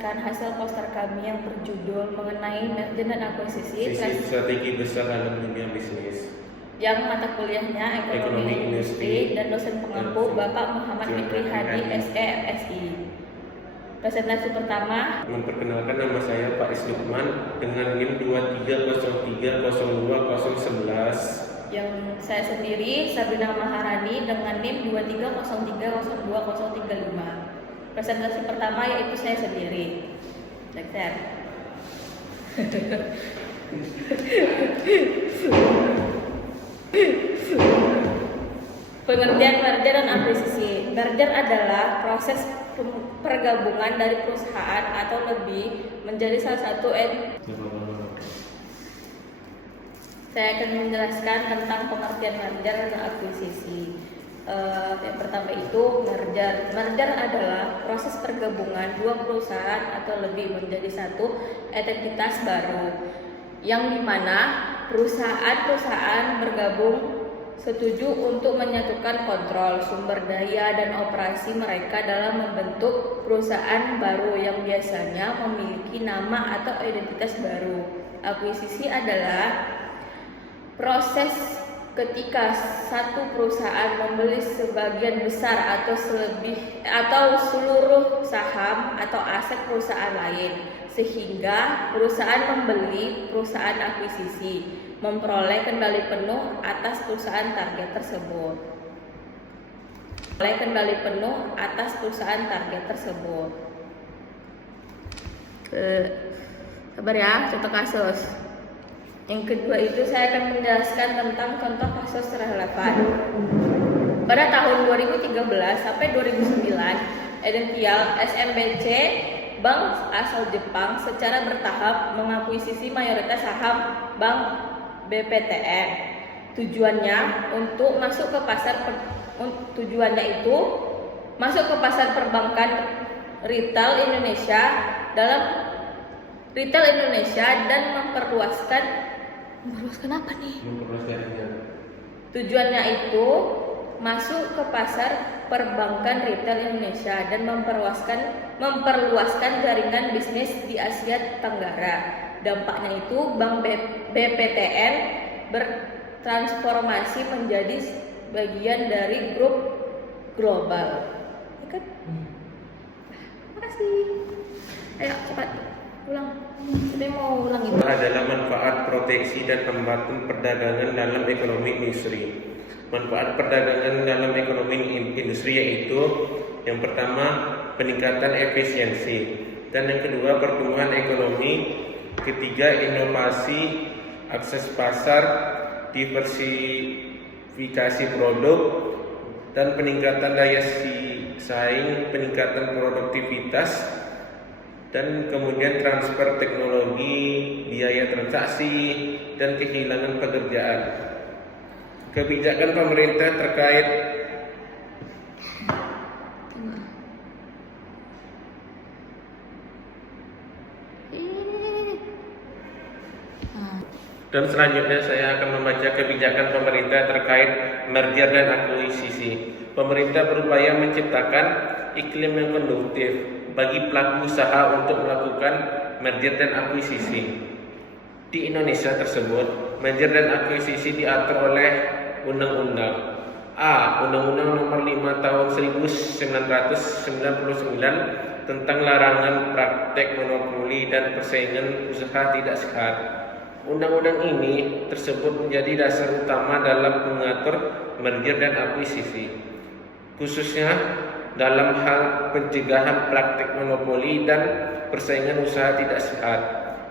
menjelaskan hasil poster kami yang berjudul mengenai merger dan akuisisi strategi besar dalam dunia bisnis, yang mata kuliahnya Ekonomi Industri dan dosen pengampu Bapak Muhammad Fikri Hadi SE/MSI. Presentasi pertama. Memperkenalkan, nama saya Pak Is Lukman dengan NIM 2303020111. Yang saya sendiri Sabrina Maharani dengan NIM 2303020035. Presentasi pertama yaitu saya sendiri. Dokter. Pengertian merger dan akuisisi. Merger adalah proses pergabungan dari perusahaan atau lebih menjadi salah satu Saya akan menjelaskan tentang pengertian merger dan akuisisi. Yang pertama itu merger. Merger adalah proses pergabungan dua perusahaan atau lebih menjadi satu entitas baru, yang dimana perusahaan bergabung setuju untuk menyatukan kontrol, sumber daya, dan operasi mereka dalam membentuk perusahaan baru yang biasanya memiliki nama atau identitas baru. Akuisisi adalah proses ketika satu perusahaan membeli sebagian besar atau seluruh saham atau aset perusahaan lain, sehingga perusahaan membeli perusahaan akuisisi memperoleh kendali penuh atas perusahaan target tersebut. Sabar ya, contoh kasus. Yang kedua itu saya akan menjelaskan tentang contoh kasus relevan. Pada tahun 2013 sampai 2009, Edential SMBC, bank asal Jepang, secara bertahap mengakuisisi mayoritas saham Bank BPTN. Tujuannya itu masuk ke pasar perbankan retail Indonesia dan memperluaskan apa nih? Tujuannya itu masuk ke pasar perbankan retail Indonesia dan memperluaskan jaringan bisnis di Asia Tenggara. Dampaknya itu Bank BPTN bertransformasi menjadi bagian dari grup global. Ya kan? Makasih. Ayo cepat ulang. Saya mau ulang itu. Adalah manfaat proteksi dan hambatan perdagangan dalam ekonomi industri. Manfaat perdagangan dalam ekonomi industri yaitu yang pertama peningkatan efisiensi, dan yang kedua pertumbuhan ekonomi, ketiga inovasi, akses pasar, diversifikasi produk, dan peningkatan daya saing, peningkatan produktivitas, dan kemudian transfer teknologi, biaya transaksi, dan kehilangan pekerjaan. Kebijakan pemerintah terkait dan selanjutnya saya akan membaca kebijakan pemerintah terkait merger dan akuisisi. Pemerintah berupaya menciptakan iklim yang kondusif bagi pelaku usaha untuk melakukan merger dan akuisisi. Di Indonesia tersebut, merger dan akuisisi diatur oleh Undang-Undang Undang-Undang Nomor 5 Tahun 1999 tentang larangan praktek monopoli dan persaingan usaha tidak sehat. Undang-undang ini tersebut menjadi dasar utama dalam mengatur merger dan akuisisi, khususnya dalam hal pencegahan praktek monopoli dan persaingan usaha tidak sehat.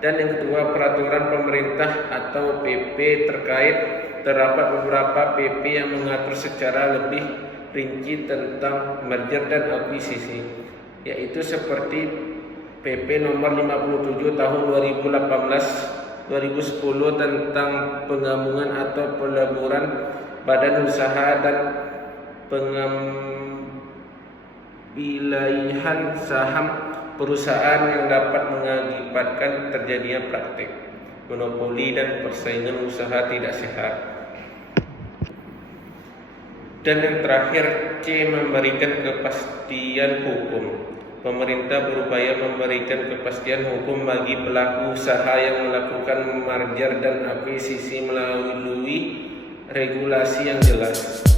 Dan yang kedua, peraturan pemerintah atau PP terkait. Terdapat beberapa PP yang mengatur secara lebih rinci tentang merger dan akuisisi, yaitu seperti PP nomor 57 tahun 2010 tentang penggabungan atau peleburan badan usaha dan pengambilan saham perusahaan yang dapat mengakibatkan terjadinya praktik monopoli dan persaingan usaha tidak sehat. Dan yang terakhir, C, memberikan kepastian hukum. pemerintah berupaya memberikan kepastian hukum bagi pelaku usaha yang melakukan merger dan akuisisi melalui regulasi yang jelas.